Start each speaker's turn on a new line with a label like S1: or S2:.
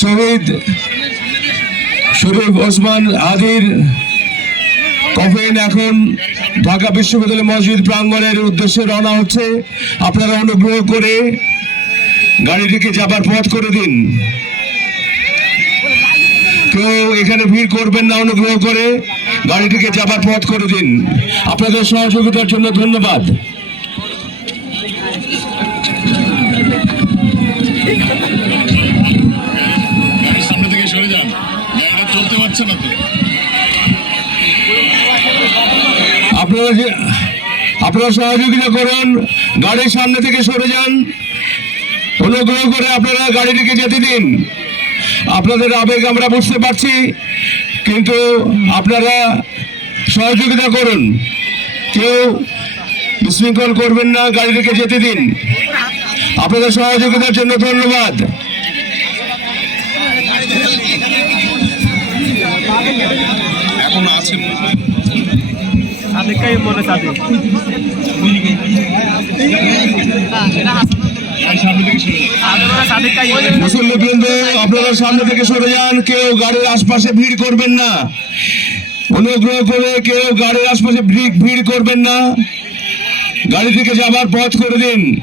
S1: শহীদ শরীফ ওসমান আদির কফিন এখন ঢাকা বিশ্ববিদ্যালয় মসজিদ প্রাঙ্গণের উদ্দেশ্যে রওনা হচ্ছে। আপনারা অনুগ্রহ করে গাড়িটিকে যাবার পথ করে দিন। কেউ এখানে ভিড় করবেন না, অনুগ্রহ করে গাড়িটিকে যাবার পথ করে দিন। আপনাদের সহযোগিতার জন্য ধন্যবাদ।
S2: পারছে না তো?
S1: আপনারা যে আপনারা সহযোগিতা করুন, গাড়ির সামনে থেকে সরে যান। অনুগ্রহ করে আপনারা গাড়িটিকে যেতে দিন। আপনাদের আবেগ আমরা বুঝতে পারছি, কিন্তু আপনারা সহযোগিতা করুন। কেউ বিশৃঙ্খল করবেন না, গাড়িটিকে যেতে দিন। আপনাদের সহযোগিতার জন্য ধন্যবাদ।
S2: এখন আছে
S3: সাদিকটাই মনে সাদিক।
S2: সামনে থেকে সরে যান।
S1: আপনারা সামনে থেকে সরে যান কেউ গাড়ির আশপাশে ভিড় করবেন না। অনুগ্রহ করে কেউ গাড়ির আশপাশে ভিড়- ভিড় করবেন না। গাড়ি থেকে যাবার পথ করে দিন।